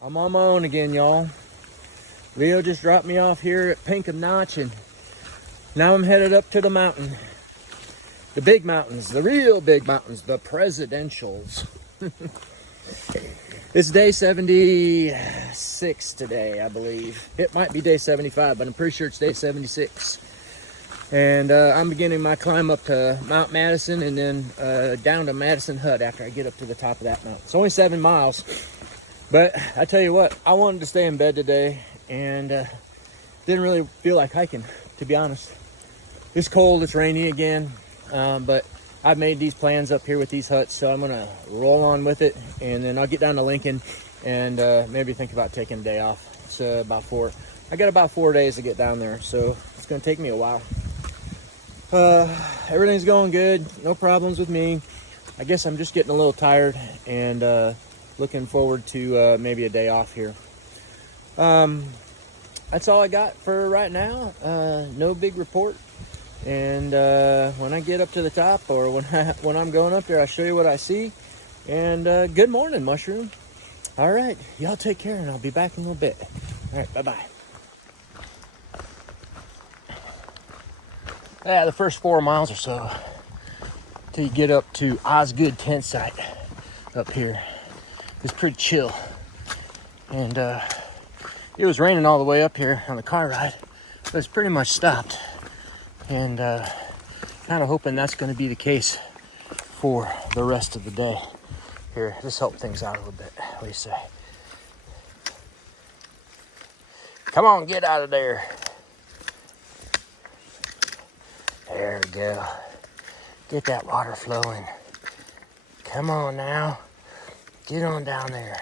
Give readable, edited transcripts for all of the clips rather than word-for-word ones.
I'm on my own again, y'all. Leo just dropped me off here at Pink and Notch, and now I'm headed up to the mountain. The big mountains, the real big mountains, the presidentials. It's day 76 today, I believe. It might be day 75, but I'm pretty sure it's day 76. And I'm beginning my climb up to Mount Madison and then down to Madison Hut after I get up to the top of that mountain. It's only 7 miles, but I tell you what, I wanted to stay in bed today and didn't really feel like hiking, to be honest. It's cold, it's rainy again, but I've made these plans up here with these huts, so I'm gonna roll on with it, and then I'll get down to Lincoln and maybe think about taking a day off. So I got about 4 days to get down there, so it's gonna take me a while. Everything's going good, no problems with me. I guess I'm just getting a little tired and looking forward to maybe a day off here. That's all I got for right now. No big report. And when I get up to the top, or when I'm going up there, I'll show you what I see. And good morning, Mushroom. All right, y'all take care, and I'll be back in a little bit. All right, bye-bye. Yeah, the first 4 miles or so till you get up to Osgood tent site up here. It's pretty chill. And it was raining all the way up here on the car ride, but it's pretty much stopped. And kind of hoping that's going to be the case for the rest of the day. Here, just help things out a little bit. What do you say? Come on, get out of there. There we go. Get that water flowing. Come on now. Get on down there.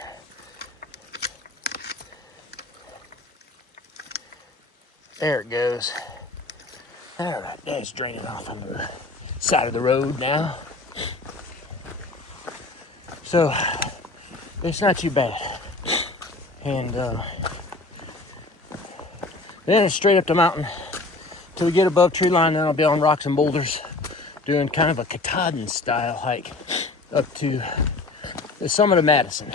There it goes. All right, that's draining off on the side of the road now. So, it's not too bad. And then it's straight up the mountain till we get above tree line, then I'll be on rocks and boulders doing kind of a Katahdin style hike up to the summit of Madison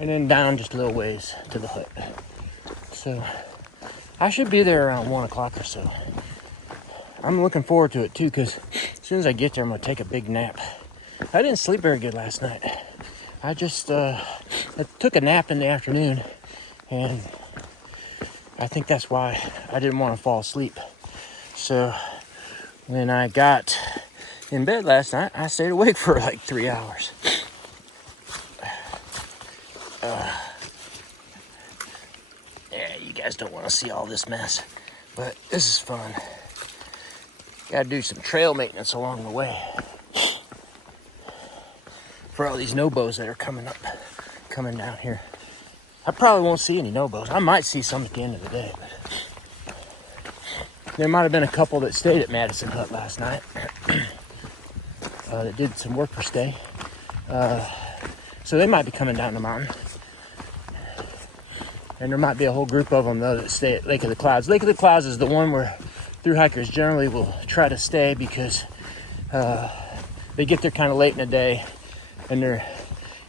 and then down just a little ways to the hut. So I should be there around 1 o'clock or so. I'm looking forward to it too, because as soon as I get there, I'm going to take a big nap. I didn't sleep very good last night. I just I took a nap in the afternoon, and I think that's why I didn't want to fall asleep. So when I got in bed last night, I stayed awake for like 3 hours. Yeah, you guys don't want to see all this mess, but this is fun. Gotta do some trail maintenance along the way for all these no-bows that are coming down here. I probably won't see any no-bows. I might see some at the end of the day, but there might have been a couple that stayed at Madison Hut last night that did some work for stay. So they might be coming down the mountain. And there might be a whole group of them, though, that stay at Lake of the Clouds. Lake of the Clouds is the one where thru hikers generally will try to stay because they get there kind of late in the day, and they're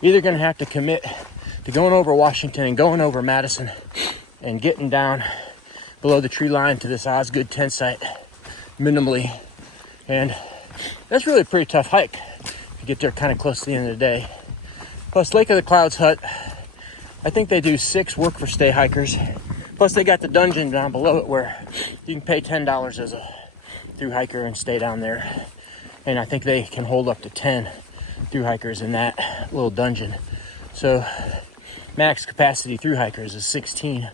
either going to have to commit to going over Washington and going over Madison and getting down below the tree line to this Osgood tent site minimally. And that's really a pretty tough hike if you get there kind of close to the end of the day. Plus, Lake of the Clouds hut, I think they do 6 work for stay hikers. Plus, they got the dungeon down below it where you can pay $10 as a thru hiker and stay down there. And I think they can hold up to 10 thru hikers in that little dungeon. So, max capacity thru hikers is 16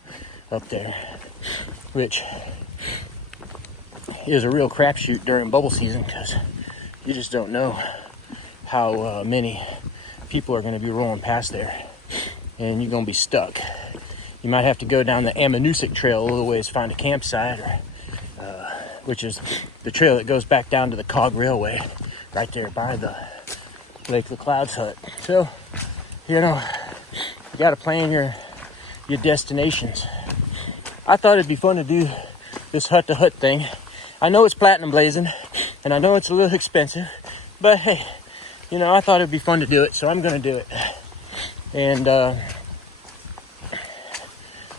up there, which is a real crapshoot during bubble season because you just don't know how many people are going to be rolling past there, and you're going to be stuck. You might have to go down the Ammonoosuc Trail a little ways to find a campsite, which is the trail that goes back down to the Cog Railway right there by the Lake of the Clouds hut. So, you know, you got to plan your destinations. I thought it'd be fun to do this hut-to-hut thing. I know it's platinum blazing, and I know it's a little expensive, but hey, you know, I thought it'd be fun to do it, so I'm going to do it. And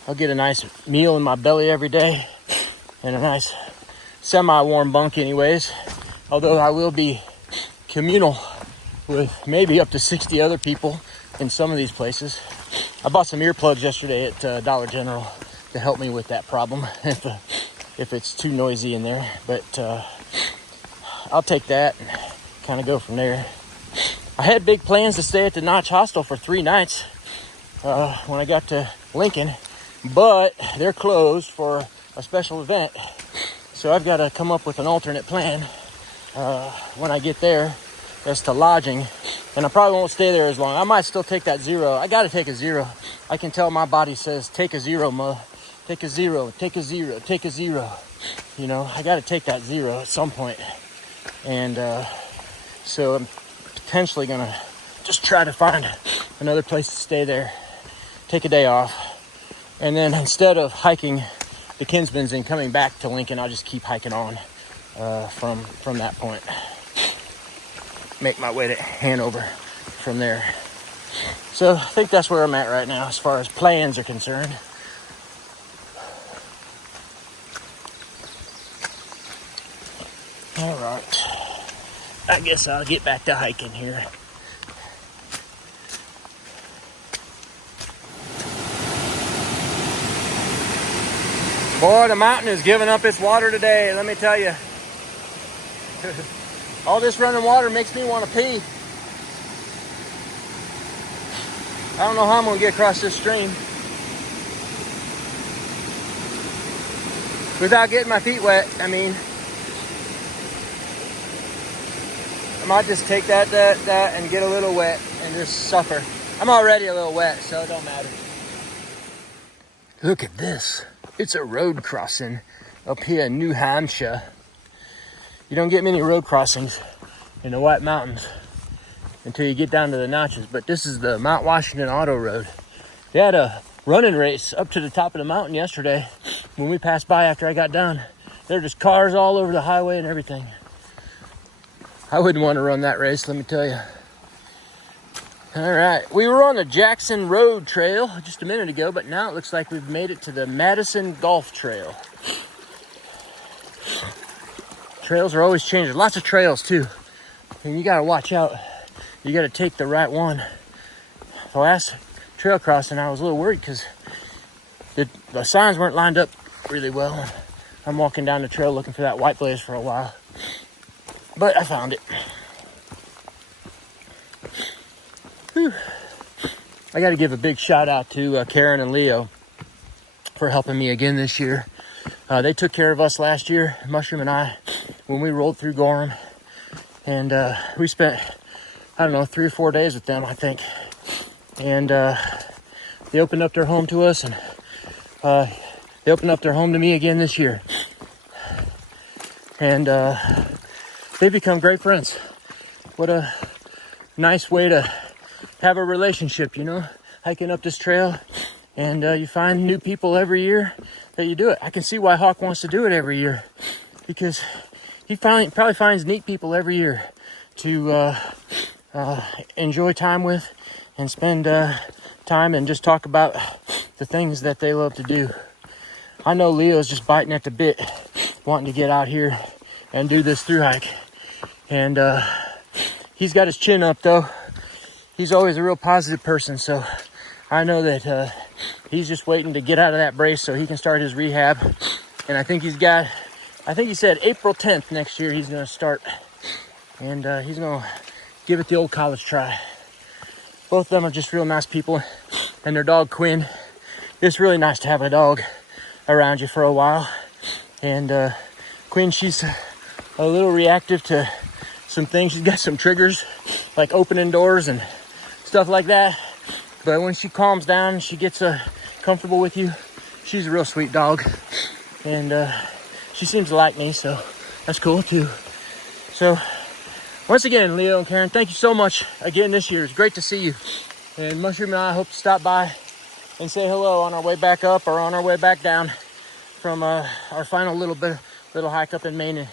I'll get a nice meal in my belly every day and a nice semi-warm bunk anyways. Although I will be communal with maybe up to 60 other people in some of these places. I bought some earplugs yesterday at Dollar General to help me with that problem if it's too noisy in there. But I'll take that and kind of go from there. I had big plans to stay at the Notch Hostel for 3 nights when I got to Lincoln, but they're closed for a special event. So I've got to come up with an alternate plan when I get there as to lodging. And I probably won't stay there as long. I might still take that 0. I got to take a 0. I can tell my body says, take a 0, ma. Take a 0, take a 0, take a 0. You know, I got to take that 0 at some point. And so I'm potentially going to just try to find another place to stay there. Take a day off. And then instead of hiking the Kinsmans and coming back to Lincoln, I'll just keep hiking on from that point. Make my way to Hanover from there. So I think that's where I'm at right now as far as plans are concerned. All right. I guess I'll get back to hiking here. Boy, the mountain is giving up its water today, let me tell you. All this running water makes me want to pee. I don't know how I'm going to get across this stream without getting my feet wet. I mean, I might just take that and get a little wet and just suffer. I'm already a little wet, so it don't matter. Look at this. It's a road crossing up here in New Hampshire. You don't get many road crossings in the White Mountains until you get down to the Notches, but this is the Mount Washington Auto Road. They had a running race up to the top of the mountain yesterday when we passed by after I got done. There were just cars all over the highway and everything. I wouldn't want to run that race, let me tell you. All right, we were on the Jackson Road Trail just a minute ago, but now it looks like we've made it to the Madison Golf Trail. Trails are always changing. Lots of trails too. And you gotta watch out. You gotta take the right one. The last trail crossing, I was a little worried because the signs weren't lined up really well. I'm walking down the trail looking for that white blaze for a while. But I found it. Whew. I gotta give a big shout out to Karen and Leo for helping me again this year. They took care of us last year, Mushroom and I, when we rolled through Gorham. And we spent, I don't know, 3 or 4 days with them, I think. And they opened up their home to us, and they opened up their home to me again this year. And they've become great friends. What a nice way to have a relationship, you know, hiking up this trail. And you find new people every year that you do it. I can see why Hawk wants to do it every year, because he probably finds neat people every year to enjoy time with and spend time and just talk about the things that they love to do. I know Leo's just biting at the bit, wanting to get out here and do this through hike. And he's got his chin up though. He's always a real positive person, so I know that he's just waiting to get out of that brace so he can start his rehab. And I think he said April 10th next year he's going to start. And he's going to give it the old college try. Both of them are just real nice people. And their dog, Quinn. It's really nice to have a dog around you for a while. And Quinn, she's a little reactive to some things. She's got some triggers, like opening doors and stuff like that. But when she calms down and she gets comfortable with you, she's a real sweet dog. And she seems to like me, so that's cool too. So once again, Leo and Karen, thank you so much again this year. It's great to see you. And Mushroom and I hope to stop by and say hello on our way back up or on our way back down from our final little hike up in Maine and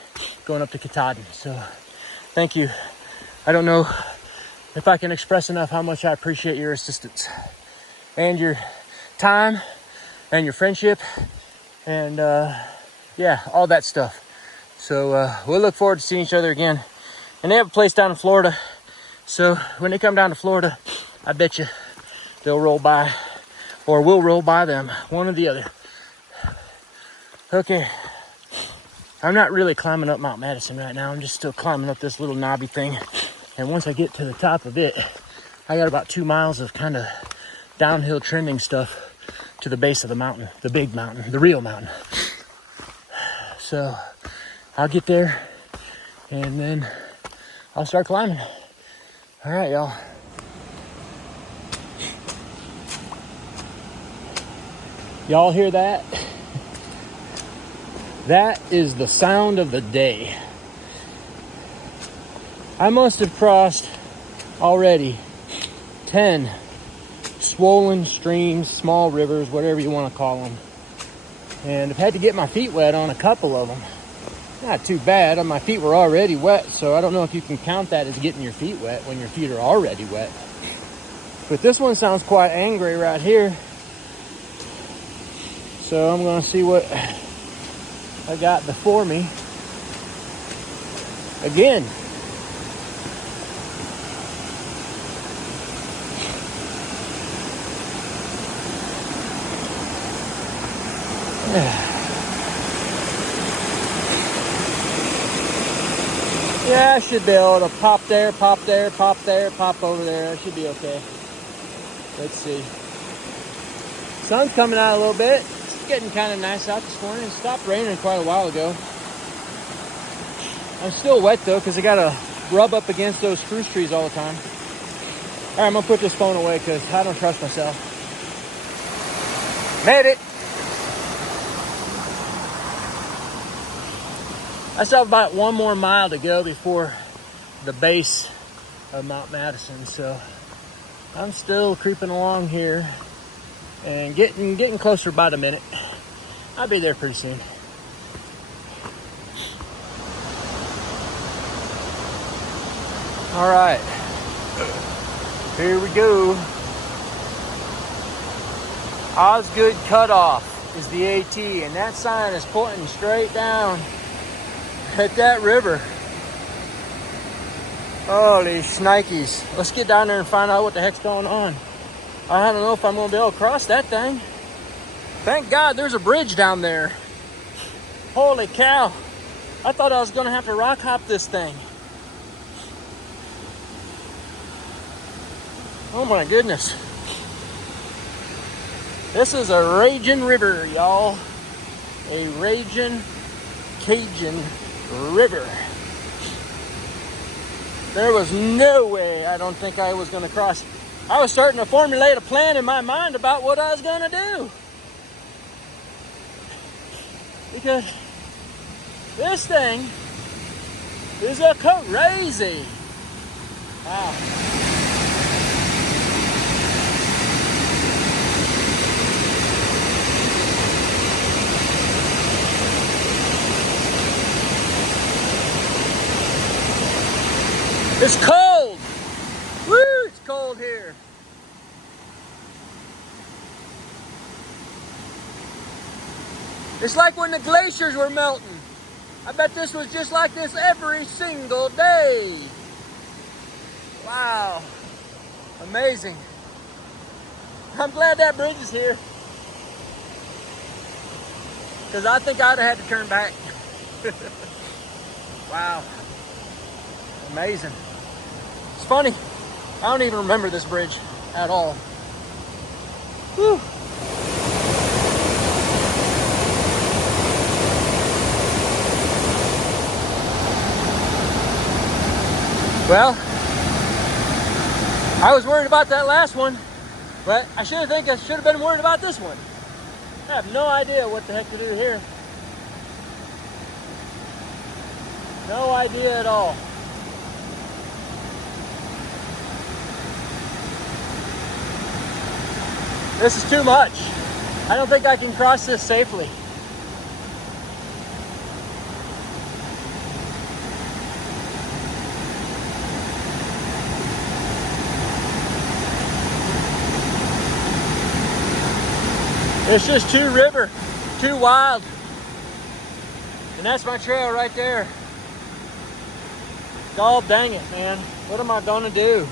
going up to Katahdin. So thank you. I don't know if I can express enough how much I appreciate your assistance and your time and your friendship, and yeah, all that stuff. So we'll look forward to seeing each other again. And they have a place down in Florida, so when they come down to Florida, I bet you they'll roll by, or we'll roll by them, one or the other. Okay, I'm not really climbing up Mount Madison right now. I'm just still climbing up this little knobby thing. And once I get to the top of it, I got about 2 miles of kind of downhill trending stuff to the base of the mountain, the big mountain, the real mountain. So I'll get there and then I'll start climbing. All right, y'all. Y'all hear that? That is the sound of the day. I must have crossed already 10 swollen streams, small rivers, whatever you want to call them. And I've had to get my feet wet on a couple of them. Not too bad. My feet were already wet, so I don't know if you can count that as getting your feet wet when your feet are already wet. But this one sounds quite angry right here. So I'm going to see what I got before me. Again. Yeah, I should be able to pop there, pop there, pop there, pop over there. It should be okay. Let's see. Sun's coming out a little bit. It's getting kind of nice out this morning. It stopped raining quite a while ago. I'm still wet though because I got to rub up against those spruce trees all the time. All right, I'm going to put this phone away because I don't trust myself. Made it. I still have about 1 more mile to go before the base of Mount Madison, so I'm still creeping along here and getting closer about a minute. I'll be there pretty soon. All right, here we go. Osgood Cutoff is the AT, and that sign is pointing straight down at that river. Holy shnikes. Let's get down there and find out what the heck's going on. I don't know if I'm going to be able to cross that thing. Thank God there's a bridge down there. Holy cow. I thought I was going to have to rock hop this thing. Oh my goodness. This is a raging river, y'all. A raging Cajun river. There was no way I don't think I was going to cross. I was starting to formulate a plan in my mind about what I was going to do. Because this thing is a crazy. Wow. It's cold. Woo, it's cold here. It's like when the glaciers were melting. I bet this was just like this every single day. Wow. Amazing. I'm glad that bridge is here. Because I think I'd have had to turn back. Wow. Amazing. It's funny. I don't even remember this bridge at all. Whew. Well, I was worried about that last one, but I should have been worried about this one. I have no idea what the heck to do here. No idea at all. This is too much. I don't think I can cross this safely. It's just too river, too wild. And that's my trail right there. God dang it, man. What am I gonna do?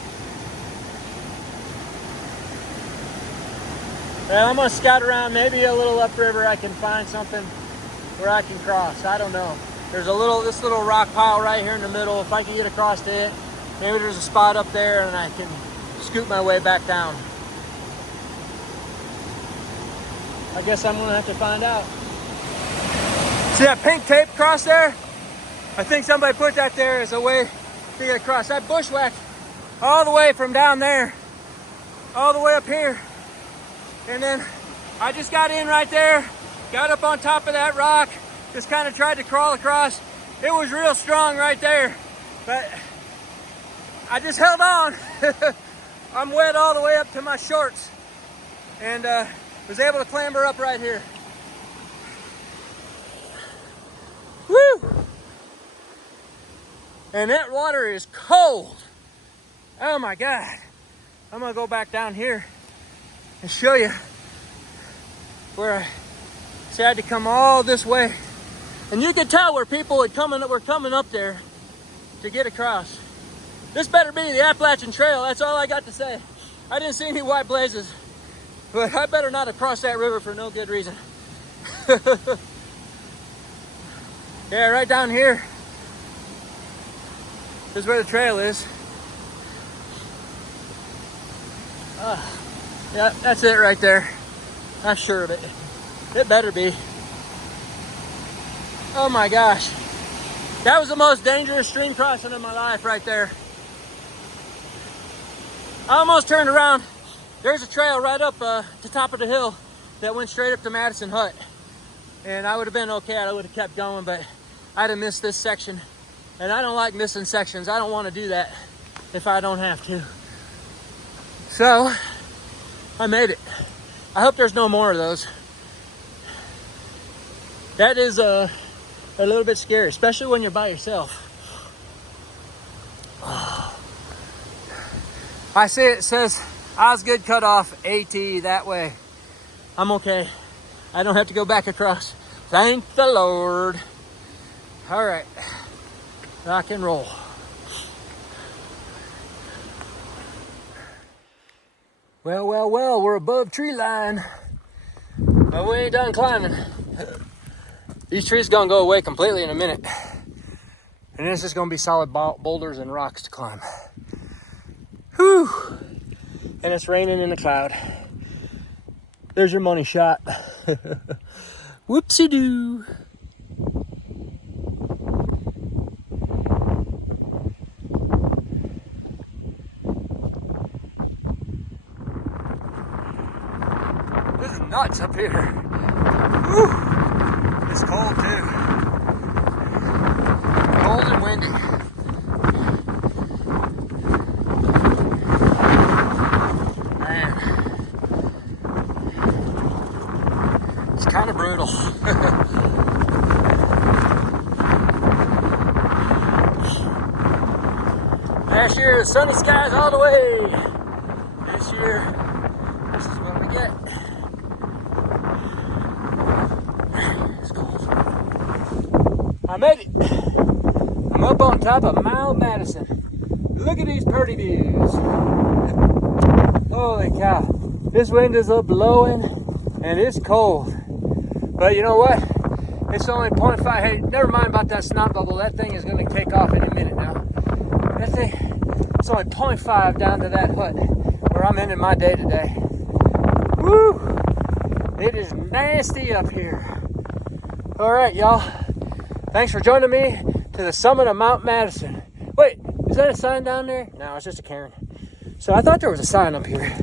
Well, I'm gonna scout around, maybe a little upriver I can find something where I can cross. I don't know. There's this little rock pile right here in the middle. If I can get across to it, maybe there's a spot up there and I can scoot my way back down. I guess I'm gonna have to find out. See that pink tape across there? I think somebody put that there as a way to get across. That bushwhacked all the way from down there, all the way up here. And then I just got in right there, got up on top of that rock, just kind of tried to crawl across. It was real strong right there, but I just held on. I'm wet all the way up to my shorts and was able to clamber up right here. Woo! And that water is cold. Oh my God. I'm gonna go back down here and show you where I had to come all this way. And you could tell where people were coming up there to get across. This better be the Appalachian Trail. That's all I got to say. I didn't see any white blazes, but I better not have crossed that river for no good reason. Yeah, right down here. This is where the trail is. Yeah, that's it right there. I'm sure of it. It better be. Oh my gosh. That was the most dangerous stream crossing of my life right there. I almost turned around. There's a trail right up the top of the hill that went straight up to Madison Hut. And I would have been okay. I would have kept going, but I'd have missed this section. And I don't like missing sections. I don't want to do that if I don't have to. So, I made it. I hope there's no more of those. That is a little bit scary, especially when you're by yourself. I see it says Osgood Cutoff AT that way. I'm okay. I don't have to go back across. Thank the Lord. All right, rock and roll. Well, we're above tree line, but we ain't done climbing. These trees gonna go away completely in a minute. And this is gonna be solid boulders and rocks to climb. Whew. And it's raining in the cloud. There's your money shot. Whoopsie-doo. This is nuts up here. Whew. It's cold too. Cold and windy. Man. It's kind of brutal. Last year, sunny skies all the way. This year, this is what we get. It's cold. I made it. I'm up on top of Mount Madison. Look at these pretty views. Holy cow. This wind is blowing and it's cold. But you know what? It's only 0.5. Hey, never mind about that snot bubble. That thing is going to take off any minute now. That thing, it's only 0.5 down to that hut where I'm ending my day today. Woo! It is nasty up here. All right, y'all. Thanks for joining me to the summit of Mount Madison. Wait, is that a sign down there? No, it's just a cairn. So I thought there was a sign up here,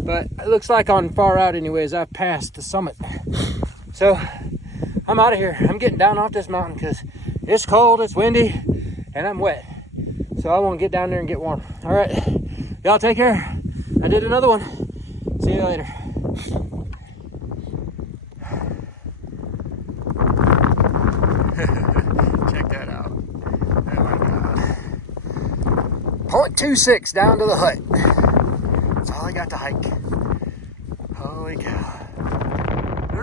but it looks like on far out anyways, I've passed the summit. So I'm out of here. I'm getting down off this mountain because it's cold, it's windy, and I'm wet. So I want to get down there and get warm. All right, y'all take care. I did another one. See you later. Check that out. Oh my God. 0.26 down to the hut. That's all I got to hike. Holy cow.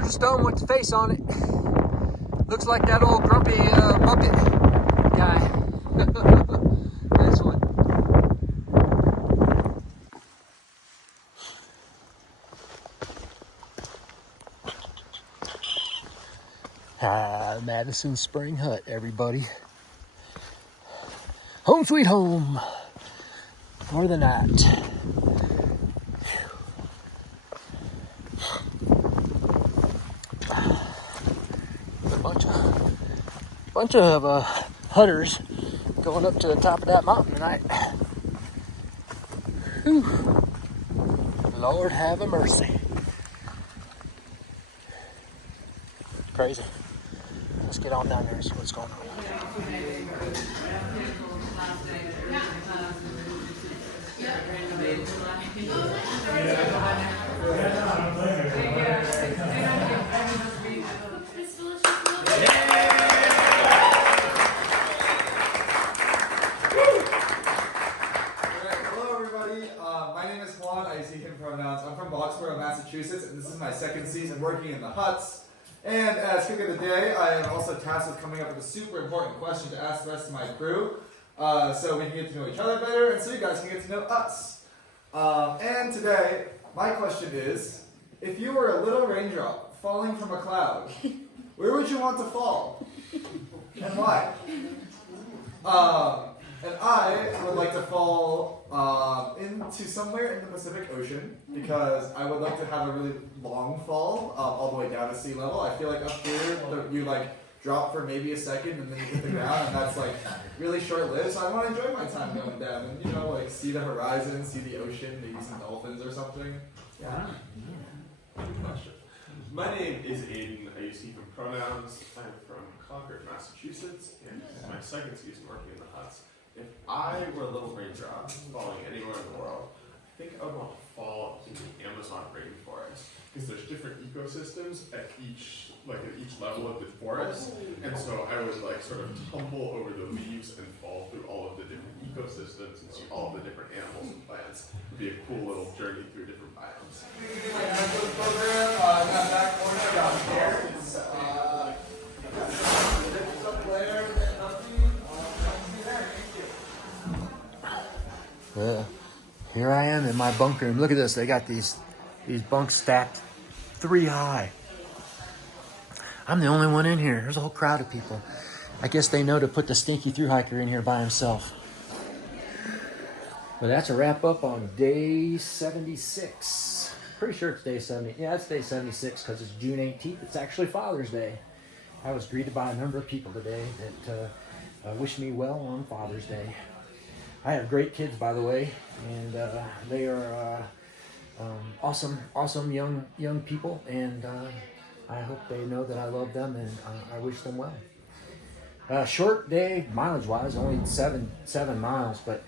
There's a stone with the face on it. Looks like that old grumpy bucket guy. Nice one. Madison Spring Hut, everybody. Home sweet home for the night. Bunch of hunters going up to the top of that mountain tonight. Whew. Lord have a mercy. Crazy. Let's get on down there and see what's going on. I'm from Boxborough, Massachusetts, and this is my second season working in the huts. And as cook of the day, I am also tasked with coming up with a super important question to ask the rest of my crew, so we can get to know each other better, and so you guys can get to know us. And today, my question is, if you were a little raindrop falling from a cloud, where would you want to fall, and why? And I would like to fall into somewhere in the Pacific Ocean because I would like to have a really long fall all the way down to sea level. I feel like up here you like drop for maybe a second and then you hit the ground, and that's like really short-lived. So I want to enjoy my time going down and like see the horizon, see the ocean, maybe some dolphins or something. Yeah. Good question. My name is Aiden. I use he, him pronouns. I'm from Concord, Massachusetts, and this is my second season working in the huts. If I were a little raindrop falling anywhere in the world, I think I would want to fall in the Amazon rainforest because there's different ecosystems at each level of the forest, and so I would like sort of tumble over the leaves and fall through all of the different ecosystems and see all of the different animals and plants. It would be a cool little journey through different biomes. Program, that back corner down here. It's up there. Here I am in my bunk room. Look at this. They got these bunks stacked 3 high. I'm the only one in here. There's a whole crowd of people. I guess they know to put the stinky thru-hiker in here by himself. But that's a wrap up on day 76. Pretty sure it's day 70. Yeah, it's day 76 because it's June 18th. It's actually Father's Day. I was greeted by a number of people today that wish me well on Father's Day. I have great kids, by the way, and they are awesome young people, and I hope they know that I love them and I wish them well. Short day, mileage-wise, only seven miles, but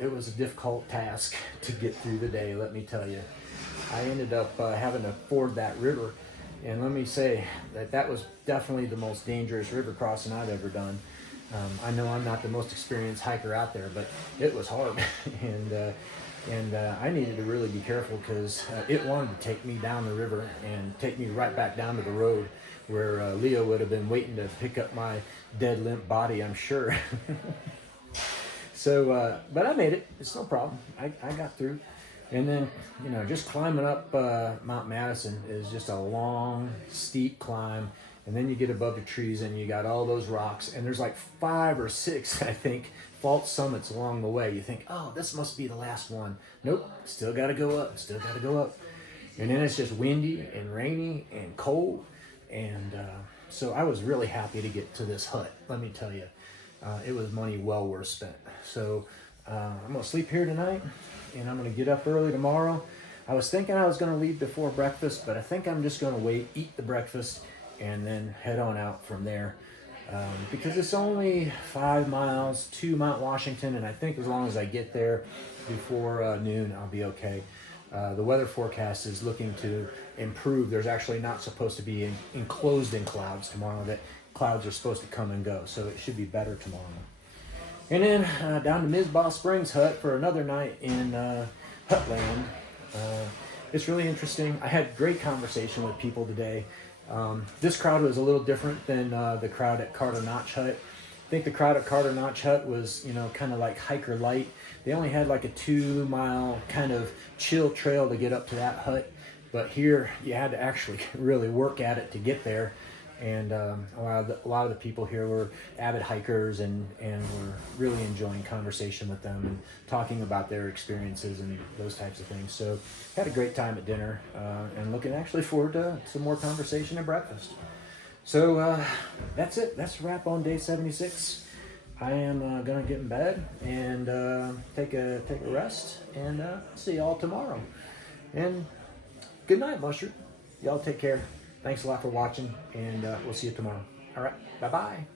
it was a difficult task to get through the day, let me tell you. I ended up having to ford that river, and let me say that was definitely the most dangerous river crossing I've ever done. I know I'm not the most experienced hiker out there, but it was hard, and I needed to really be careful because it wanted to take me down the river and take me right back down to the road where Leo would have been waiting to pick up my dead limp body, I'm sure. So, but I made it. It's no problem. I got through. And then, just climbing up Mount Madison is just a long, steep climb. And then you get above the trees and you got all those rocks. And there's like 5 or 6, I think, fault summits along the way. You think, oh, this must be the last one. Nope, still got to go up, And then it's just windy and rainy and cold. And so I was really happy to get to this hut, let me tell you. It was money well worth spent. So I'm going to sleep here tonight, and I'm going to get up early tomorrow. I was thinking I was going to leave before breakfast, but I think I'm just going to wait, eat the breakfast, and then head on out from there. Because it's only 5 miles to Mount Washington, and I think as long as I get there before noon, I'll be okay. The weather forecast is looking to improve. There's actually not supposed to be enclosed in clouds tomorrow. That clouds are supposed to come and go, so it should be better tomorrow. And then down to Mizpah Springs Hut for another night in Hutland. it's really interesting. I had great conversation with people today. This crowd was a little different than the crowd at Carter Notch Hut. I think the crowd at Carter Notch Hut was, kind of like hiker light. They only had like a 2-mile kind of chill trail to get up to that hut. But here you had to actually really work at it to get there. And a lot of the people here were avid hikers and were really enjoying conversation with them and talking about their experiences and those types of things. So had a great time at dinner and looking actually forward to some more conversation at breakfast. So that's it. That's a wrap on day 76. I am gonna get in bed and take a rest, and see y'all tomorrow. And good night, Mustard. Y'all take care. Thanks a lot for watching, and we'll see you tomorrow. All right, bye-bye.